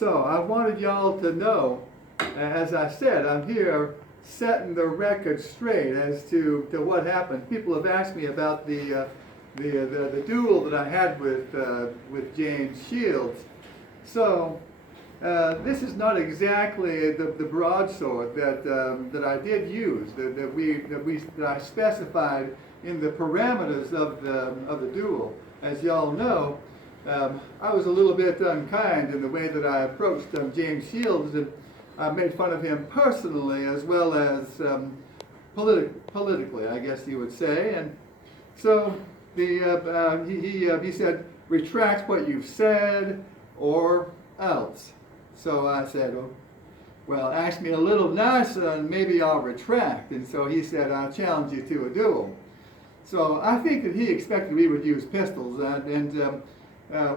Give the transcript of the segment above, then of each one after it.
So I wanted y'all to know, as I said, I'm here setting the record straight as to what happened. People have asked me about the duel that I had with James Shields. So this is not exactly the broadsword that I did use, that I specified in the parameters of the duel. As y'all know, I was a little bit unkind in the way that I approached James Shields, and I made fun of him personally as well as politically, I guess you would say. And so he said, retract what you've said or else. So I said, well, ask me a little nicer and maybe I'll retract. And so he said, I'll challenge you to a duel. So I think that he expected we would use pistols, and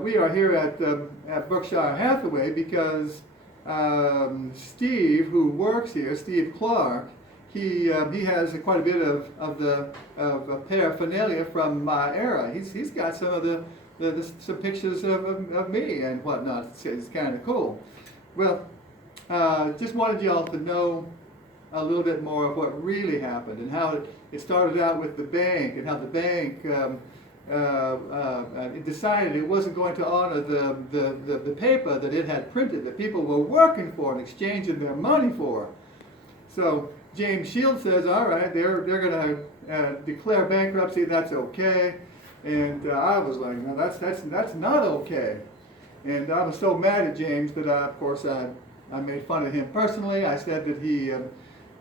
we are here at Berkshire Hathaway because Steve, who works here, Steve Clark, he has quite a bit of paraphernalia from my era. He's got some of some pictures of me and whatnot. It's kind of cool. Well, just wanted y'all to know a little bit more of what really happened and how it started out with the bank, and how the bank it decided it wasn't going to honor the paper that it had printed, that people were working for and exchanging their money for. So James Shields says, all right, they're going to declare bankruptcy. That's okay. And I was like, no, that's not okay. And I was so mad at James that of course I made fun of him personally. I said that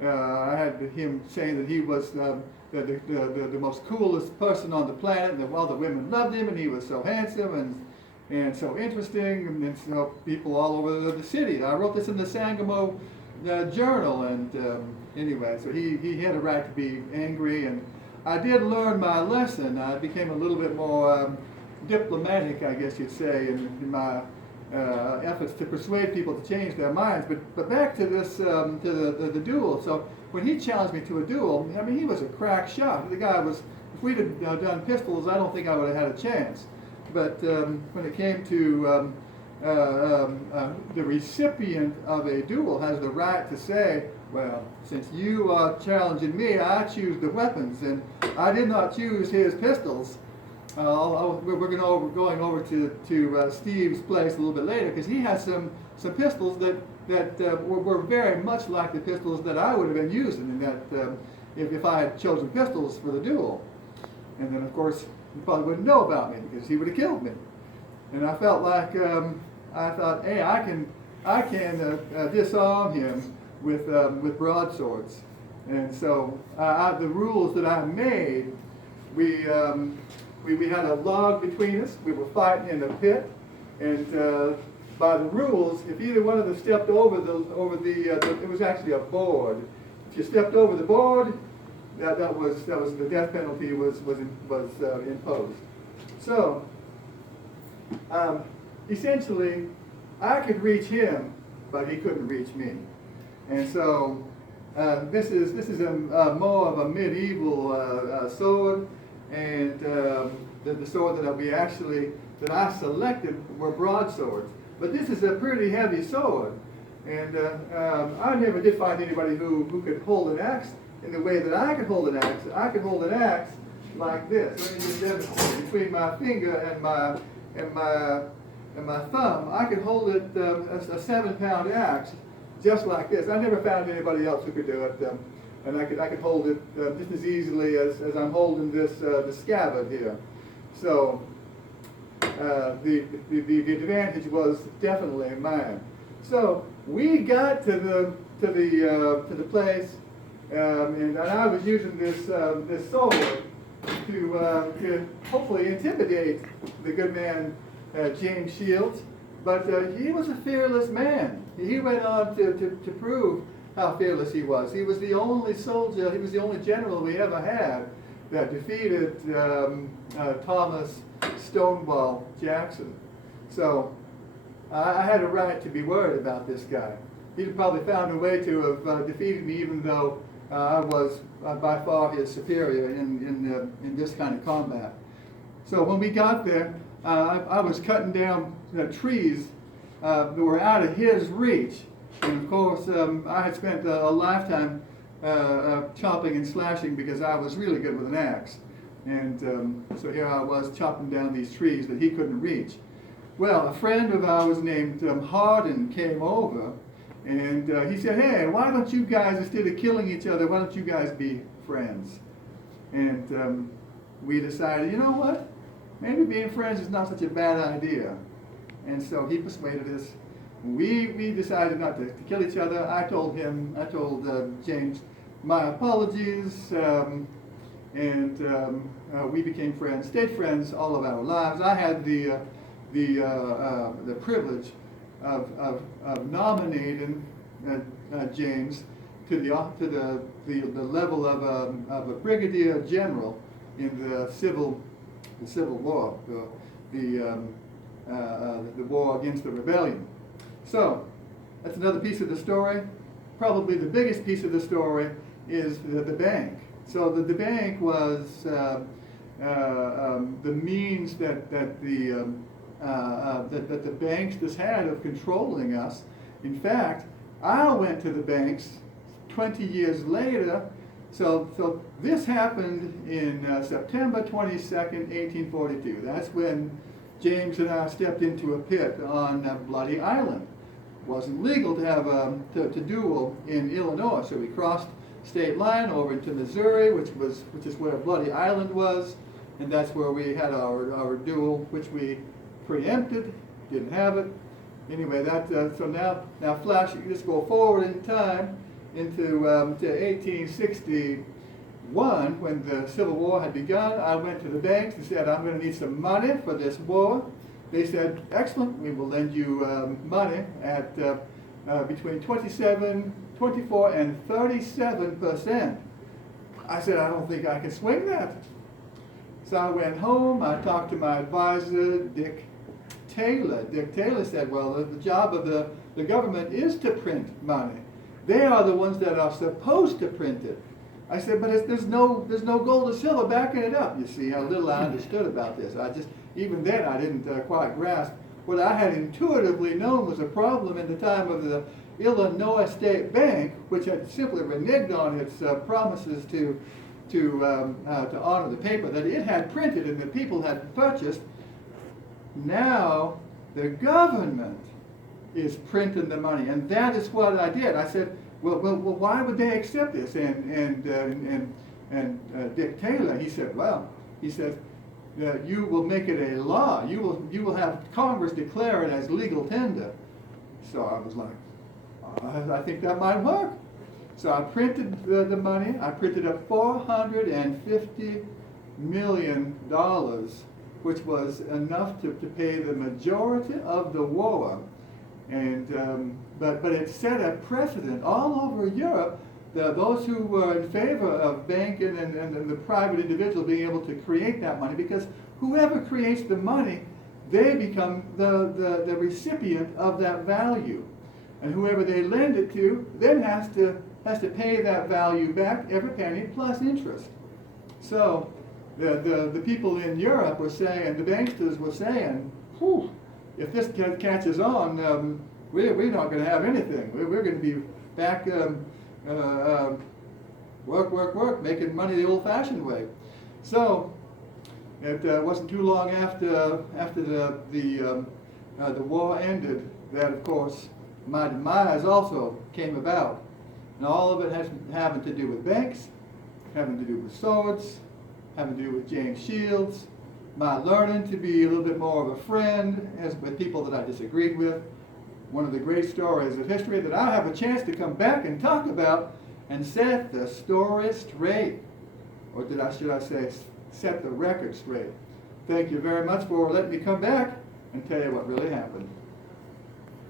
I had him saying that he was the most coolest person on the planet, and that all the women loved him, and he was so handsome and so interesting, and so people all over the city. I wrote this in the Sangamo Journal, and anyway, so he had a right to be angry, and I did learn my lesson. I became a little bit more diplomatic, I guess you'd say, in my efforts to persuade people to change their minds. But back to this, to the duel. So when he challenged me to a duel, I mean, he was a crack shot. The guy was, if we'd have done pistols, I don't think I would have had a chance. But when it came to the recipient of a duel has the right to say, well, since you are challenging me, I choose the weapons, and I did not choose his pistols. We're going over to Steve's place a little bit later, because he has some pistols that were very much like the pistols that I would have been using, and that if I had chosen pistols for the duel. And then of course he probably wouldn't know about me because he would have killed me. And I felt like I thought, hey, I can disarm him with broadswords. And so the rules that I made, we had a log between us. We were fighting in a pit, and by the rules, if either one of us stepped over it was actually a board. If you stepped over the board, that was the death penalty was imposed. So essentially, I could reach him, but he couldn't reach me. And so this is more of a medieval sword. And the sword that I selected were broadswords. But this is a pretty heavy sword. And I never did find anybody who could hold an axe in the way that I could hold an axe. I could hold an axe like this. Let me just demonstrate. Between my finger and my thumb, I could hold it, a 7-pound axe, just like this. I never found anybody else who could do it. And I could hold it just as easily as I'm holding this the scabbard here. So the advantage was definitely mine. So we got to the place, and I was using this sword to hopefully intimidate the good man James Shields. But he was a fearless man. He went on to prove how fearless he was. He was the only soldier, he was the only general we ever had that defeated Thomas Stonewall Jackson. So I had a right to be worried about this guy. He'd probably found a way to have defeated me, even though I was by far his superior in this kind of combat. So when we got there, I was cutting down trees were out of his reach. And of course, I had spent a lifetime chopping and slashing because I was really good with an axe. And so here I was chopping down these trees that he couldn't reach. Well, a friend of ours named Hardin came over, and he said, hey, why don't you guys, instead of killing each other, why don't you guys be friends? And we decided, you know what? Maybe being friends is not such a bad idea. And so he persuaded us. We decided not to kill each other. I told James my apologies, and we became friends, stayed friends all of our lives. I had the privilege of nominating James to the level of a brigadier general in the Civil War, the war against the rebellion. So that's another piece of the story. Probably the biggest piece of the story is the bank. So the bank was the means that the banks just had of controlling us. In fact, I went to the banks 20 years later. So this happened in September 22nd, 1842. That's when James and I stepped into a pit on Bloody Island. It wasn't legal to have to duel in Illinois, so we crossed state line over into Missouri, which is where Bloody Island was, and that's where we had our duel, which we preempted, didn't have it. Anyway, so now flash, you just go forward in time into to 1861, when the Civil War had begun. I went to the banks and said, I'm going to need some money for this war. They said, excellent, we will lend you money at between 24 and 37%. I said, I don't think I can swing that. So I went home, I talked to my advisor, Dick Taylor. Dick Taylor said, well, the job of the government is to print money. They are the ones that are supposed to print it. I said, but there's no gold or silver backing it up. You see how little I understood about this. Even then I didn't quite grasp what I had intuitively known was a problem in the time of the Illinois State Bank, which had simply reneged on its promises to honor the paper that it had printed and the people had purchased. Now the government is printing the money, and that is what I did. I said, well, why would they accept this? And Dick Taylor, he said, well, he says, you will make it a law. You will have Congress declare it as legal tender. So I was like, I think that might work. So I printed the money. I printed up $450 million, which was enough to pay the majority of the war. And but it set a precedent all over Europe. Those who were in favor of banking and the private individual being able to create that money, because whoever creates the money, they become the recipient of that value, and whoever they lend it to then has to pay that value back, every penny plus interest. So the people in Europe were saying, the banksters were saying, whew, if this catches on, we're not going to have anything. We're going to be back work, making money the old-fashioned way. So it wasn't too long after the war ended that, of course, my demise also came about. And all of it has having to do with banks, having to do with swords, having to do with James Shields, my learning to be a little bit more of a friend with people that I disagreed with. One of the great stories of history that I have a chance to come back and talk about and set the story straight. Or should I say, set the record straight. Thank you very much for letting me come back and tell you what really happened.